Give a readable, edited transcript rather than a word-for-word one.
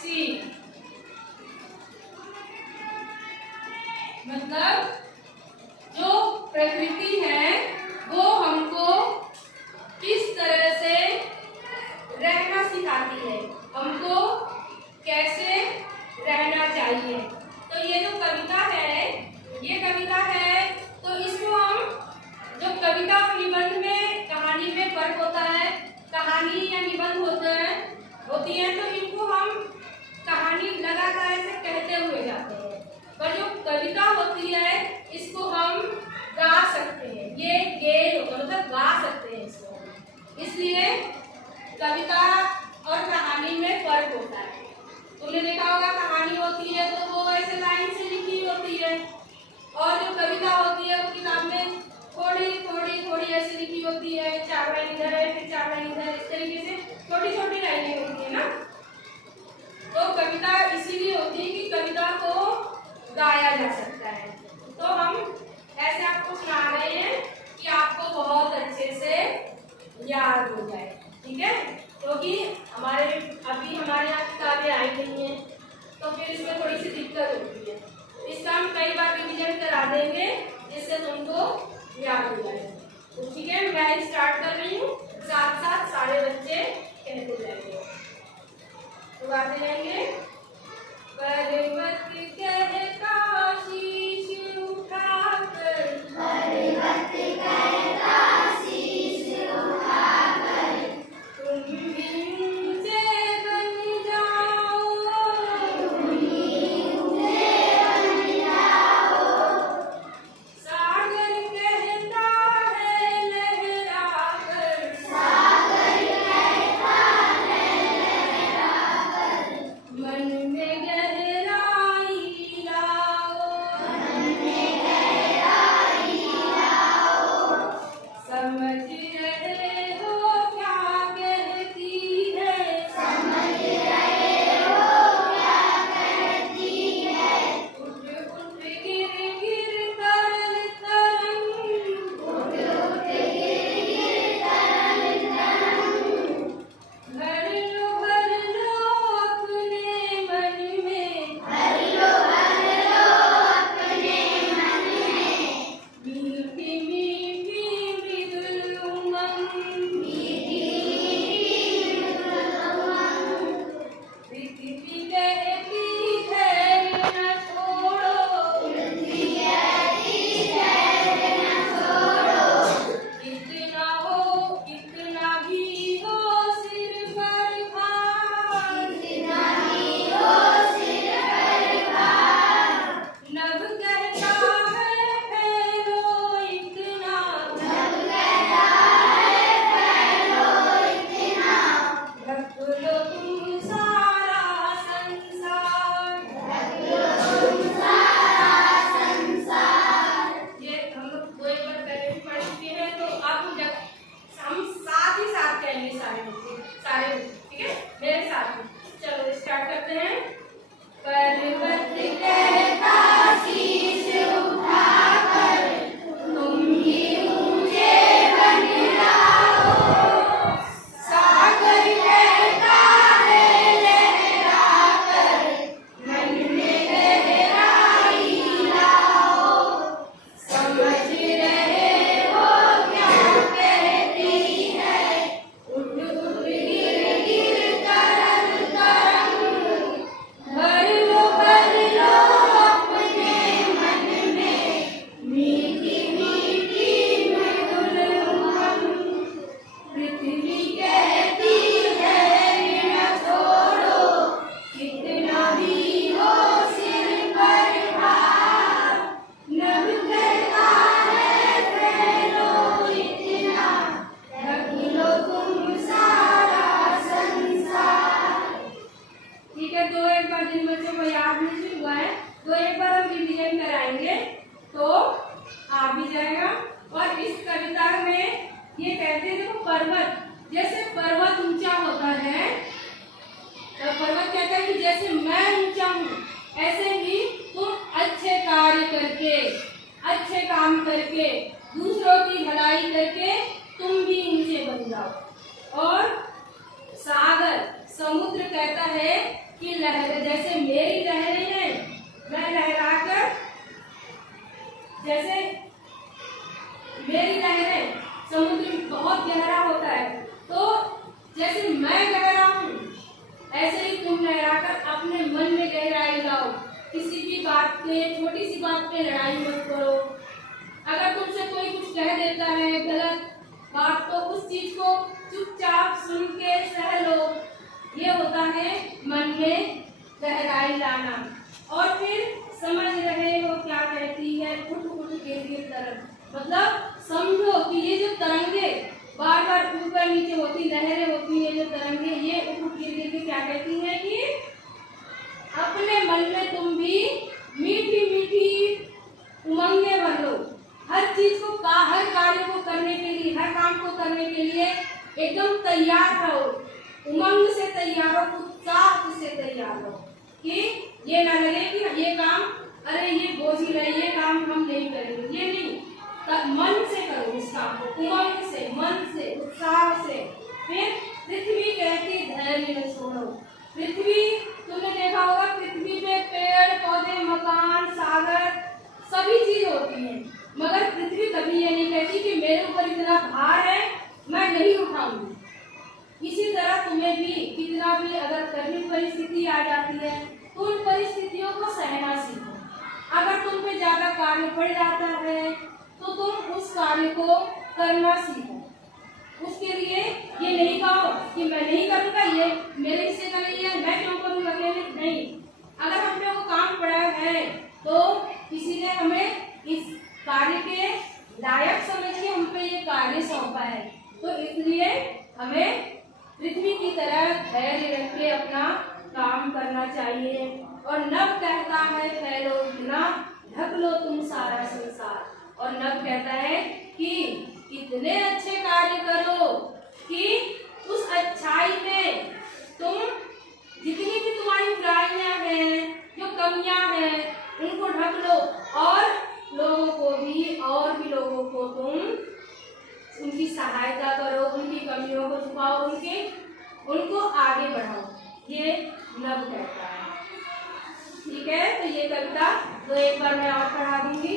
सी, मतलब जो प्रकृति है वो हमको किस तरह से रहना सिखाती है, हमको कैसे रहना चाहिए। तो ये जो कविता है, ये कविता है, तो इसको हम, जो कविता और निबंध में, कहानी में फर्क होता है, कहानी या निबंध होती है तो इनको हम कहानी लगातार ऐसे कहते हुए जाते हैं, पर जो कविता होती है इसको हम गा सकते हैं, ये गेय होता है, मतलब गा सकते हैं इसको। इसलिए कविता और कहानी में फर्क होता है। तुमने देखा होगा कहानी होती है तो वो ऐसे लाइन से लिखी होती है, और जो कविता होती है वो किताब में थोड़ी थोड़ी थोड़ी ऐसे लिखी होती है, 4 लाइन इधर है फिर 4 लाइन इधर, इस तरीके से छोटी छोटी लाइनें होती है ना। तो कविता इसीलिए होती है कि कविता को गाया जा सकता है। तो हम ऐसे आपको सुना रहे हैं कि आपको बहुत अच्छे से याद हो जाए, ठीक है। क्योंकि अभी हमारे यहाँ किताबें आई नहीं है तो फिर इसमें थोड़ी सी दिक्कत होती है, इसका हम कई बार रिवीजन करा देंगे जिससे तुमको याद हो जाए। तो ठीक है, मैं स्टार्ट कर रही हूँ, साथ साथ सारे बच्चे कहते जाएंगे, तो गाते जाएंगे। पर्वत कहता शीश उठाकर, पर्वत कहता शीश उठाकर, तुम भी मुझे बन जाओ, तुम भी मुझे बन जाओ। सागर कहता है लहराकर, सागर कहता है लहराकर, मन में गहराई लाओ, मन में गहराई लाओ। समझ रहे हो क्या कहती है, समझ रहे हो क्या कहती है। उठ उठ गिर गिर तरल तरंग, उठ उठ गिर गिर तरल तरंग। भर लो अपने मन में, भर लो अपने मन में। मीठी मीठी मृदुल उमंग, मीठी मीठी मृदुल उमंग। पृथ्वी कहती है न छोड़ो, पृथ्वी कहती है न छोड़ो। कितना भी हो सिर पर भार, कितना भी हो सिर पर भार। नभ कहता है फैलो इतना, नभ कहता है फैलो इतना। ढक लो तुम सारा संसार, ढक लो तुम सारा संसार। ये हम लोग दो एक बार पहले भी पढ़ चुके हैं, तो अब जब हम साथ ही साथ कहेंगे सारे बच्चे, ठीक है, मेरे साथ में। चलो स्टार्ट करते हैं। पर्वत कहता शीश उठाकर, तुम भी मुझे बन जाओ। सागर कहता है लहराकर, मन में गहराई लाओ। समझ रहे हो क्या कहती है, उठ उठ गिर गिर तरल तरंग। भर लो अपने मन में, मीठी मीठी मृदुल उमंग। पृथ्वी कहती है न छोड़ो, कितना भी हो सिर पर भार। नभ कहता है फैलो इतना, ढक लो तुम सारा संसार। ठीक है, दो एक बार जिन बच्चों को याद नहीं हुआ है, तो एक बार हम रिवीजन कराएंगे तो आ भी जाएगा। और इस कविता में ये कहते हैं, देखो पर्वत, जैसे पर्वत ऊंचा होता है, तो पर्वत कहता है कि जैसे मैं ऊंचा हूँ, ऐसे ही तुम अच्छे कार्य करके, अच्छे काम करके, दूसरों की भलाई करके तुम भी ऊंचे बन जाओ। और सागर, समुद्र कहता है कि लहरें, जैसे मेरी लहरें हैं, मैं लहराकर, जैसे मेरी लहरें, समुद्र बहुत गहरा होता है, तो जैसे मैं गहरा हूँ ऐसे ही तुम लहराकर अपने मन में गहराई लाओ। किसी भी बात पे, छोटी सी बात पे लड़ाई मत करो। अगर तुमसे कोई कुछ कह देता है गलत बात, तो उस चीज को चुपचाप सुन के सह लो। ये होता है मन में गहराई लाना। और फिर समझ रहे हो क्या कहती है, उठ उठ गिर तरंग, मतलब समझो कि ये जो तरंगे बार बार ऊपर नीचे होती, लहरें होती है, जो तरंगे ये उठ उठ गिर के क्या कहती है कि अपने मन में तुम भी मीठी मीठी उमंगे भर लो। हर चीज को, हर कार्य को करने के लिए, हर काम को करने के लिए एकदम तैयार रहो, उमंग से तैयार हो, उत्साह से तैयार हो, कि ये ना लगे कि ये काम, अरे ये बोझिल है, ये काम हम नहीं करेंगे, ये नहीं। मन से करो इस काम को, उमंग से, मन से, उत्साह से। फिर पृथ्वी कहती धैर्य न छोड़ो। पृथ्वी, तुमने देखा होगा पृथ्वी पे पेड़ पौधे, मकान, सागर, सभी चीज होती हैं, मगर पृथ्वी कभी ये नहीं कहती कि मेरे ऊपर इतना भार है मैं नहीं उठाऊंगी। इसी तरह तुम्हें भी कितना भी अगर कठिन परिस्थिति आ जाती है तो उन परिस्थितियों को सहना सीखो। अगर तुम पे ज्यादा कार्य पड़ जाता है तो तुम उस कार्य को करना सीखो। उसके लिए ये नहीं कहो कि मैं नहीं करूँगा, ये मेरे हिस्से का नहीं है, मैं क्यों करूँगा अकेले। नहीं, अगर हम पे वो काम पड़ा है तो किसी ने हमें इस कार्य के लायक समझ के हम पे ये कार्य सौंपा है, तो इसलिए हमें पृथ्वी की तरह धैर्य रख के अपना काम करना चाहिए। और नभ कहता है फैलो इतना, ढक लो तुम सारा संसार। और नभ कहता है कि इतने अच्छे कार्य करो कि उस अच्छाई में तुम जितनी भी तुम्हारी बुराइयां हैं, जो कमियां हैं, उनको ढक लो और लोगों को भी, और भी लोगों को तुम उनकी सहायता करो, उनकी कमियों को छुपाओ, उनको आगे बढ़ाओ। ये नभ कहता है। ठीक है, तो ये कविता तो एक बार मैं और पढ़ा दूंगी।